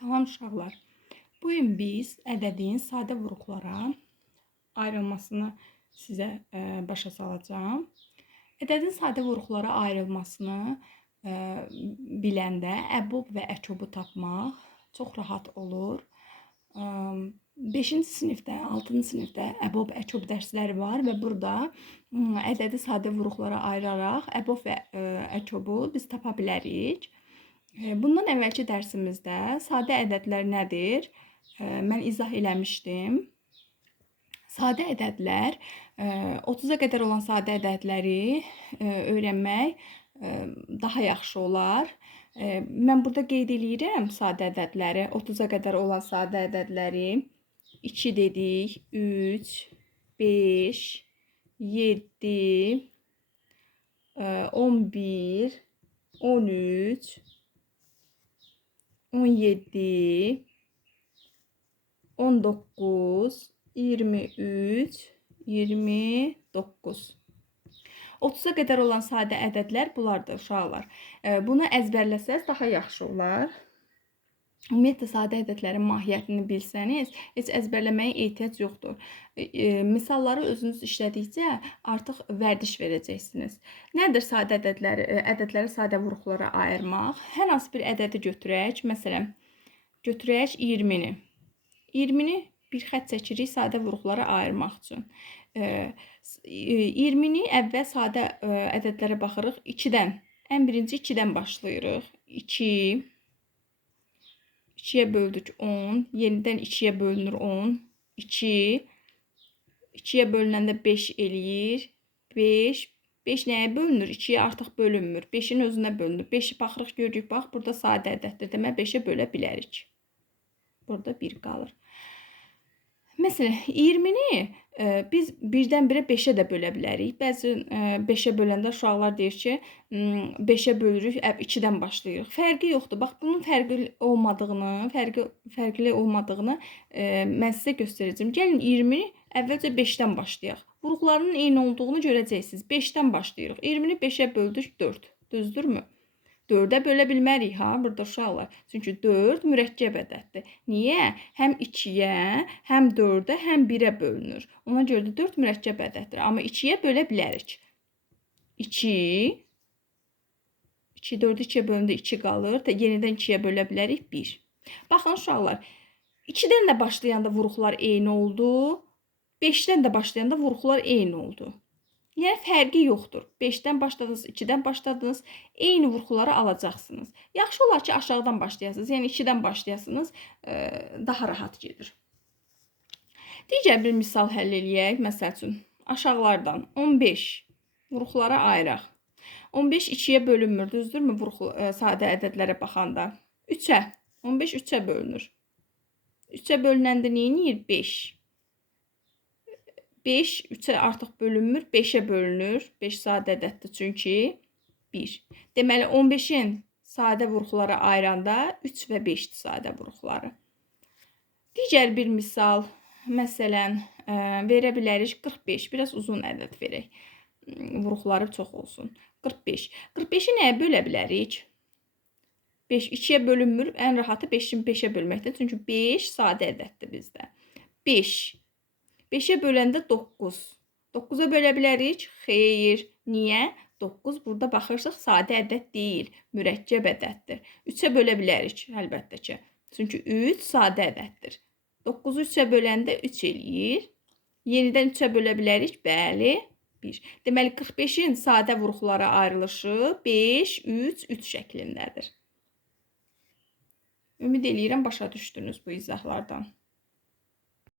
Salam uşaqlar. Bu gün biz ədədin sadə vuruqlara ayrılmasını sizə başa salacağım. Ədədin sadə vuruqlara ayrılmasını ə, biləndə əbob və əkobu tapmaq çox rahat olur. 5-ci sinifdə, 6-cı sinifdə əbob, əkob dərsləri var və burada ədədi sadə vuruqlara ayıraraq əbob və əkobu biz tapa bilərik. Bundan əvvəlki dərsimizdə sadə ədədlər nədir? Mən izah eləmişdim. Sadə ədədlər, 30-a qədər olan sadə ədədləri öyrənmək daha yaxşı olar. Mən burada qeyd edirəm sadə ədədləri, 30-a qədər olan sadə ədədləri. 2 dedik, 3, 5, 7, 11, 13, 17, 19, 23, 29. 30-a qədər olan sadə ədədlər bunlardır uşaqlar. Bunu əzbərləsəz daha yaxşı olar. Ümumiyyətlə sadə ədədlərin mahiyyətini bilsəniz, heç əzbərləməyə ehtiyac yoxdur. Misalları özünüz işlədikcə artıq vərdiş verəcəksiniz. Nədir sadə ədədləri? Ədədləri sadə vuruqlara ayırmaq. Hər hansı bir ədədi götürək. Məsələn, götürək 20-ni. 20-ni bir xətt çəkirik sadə vuruqlara ayırmaq üçün. 20-ni əvvəl sadə ədədlərə baxırıq. 2-dən. Ən birinci 2-dən başlayırıq. 2, 2-yə böldük 10, yenidən 2-yə bölünür 10, 2, 2-yə bölünəndə 5 eləyir, 5, 5 nəyə bölünür? 2-yə artıq bölünmür, 5-in özünə bölünür. 5-i baxırıq, görürük, bax, burada sadə ədəddir, demək 5-ə bölə bilərik. Burada 1 qalır. Məsələn, 20-ni biz birdən-birə 5-ə də bölə bilərik. Bəzi 5-ə böləndə uşaqlar deyir ki, 5-ə bölürük, 2-dən başlayırıq. Fərqi yoxdur. Bax, bunun fərqli olmadığını mən sizə göstərəcəm. Gəlin 20-ni əvvəlcə 5-dən başlayaq. Vuruqlarının eyni olduğunu görəcəksiniz. 5-dən başlayırıq. 20-ni 5-ə böldük 4. Düzdürmü? 4-ə bölə bilmərik ha, burada uşaqlar. Çünki 4 mürəkkəb ədəddir. Niyə? Həm 2-yə, həm 4-ə, həm 1-ə bölünür. Ona görə də 4 mürəkkəb ədəddir. Amma 2-yə bölə bilərik. 2, 4-ü 2-yə bölündə 2 qalır. Yenidən 2-yə bölə bilərik 1. Baxın uşaqlar, 2-dən də başlayanda vuruqlar eyni oldu. 5-dən də başlayanda vuruqlar eyni oldu. Yəni, fərqi yoxdur. 5-dən başladınız, 2-dən başladınız, eyni vuruqları alacaqsınız. Yaxşı olar ki, aşağıdan başlayasınız. Yəni, 2-dən başlayasınız, daha rahat gedir. Digər bir misal həll eləyək. Məsəl üçün, aşağılardan 15 vuruqlara ayıraq. 15 2-yə bölünmür, düzdürmü? Sadə ədədlərə baxanda. 3-ə, 15 3-ə bölünür. 3-ə bölünəndə neyinir? 5. 5 3-ə artıq bölünmür, 5-ə bölünür. 5 sadə ədəddir çünki 1. Deməli, 15-in sadə vuruqlara ayıranda 3 və 5-dir sadə vuruqları. Digər bir misal, məsələn, verə bilərik 45. Biraz uzun ədəd verək. Vuruqları çox olsun. 45. 45-i nəyə bölə bilərik? 5 2-yə bölünmür. Ən rahatı 5-i 5-ə bölməkdir. Çünki 5 sadə ədəddir bizdə. 5. 5-ə böləndə 9. 9-a bölə bilərik? Xeyr. Niyə? 9 burada baxırsaq sadə ədəd deyil, mürəkkəb ədəddir. 3-ə bölə bilərik, əlbəttə ki. Çünki 3 sadə ədəddir. 9-u 3-ə böləndə 3 eləyir. Yenidən 3-ə bölə bilərik? Bəli, 1. Deməli, 45-in sadə vuruqlara ayrılışı 5, 3, 3 şəklindədir. Ümid eləyirəm, başa düşdünüz bu izahlardan.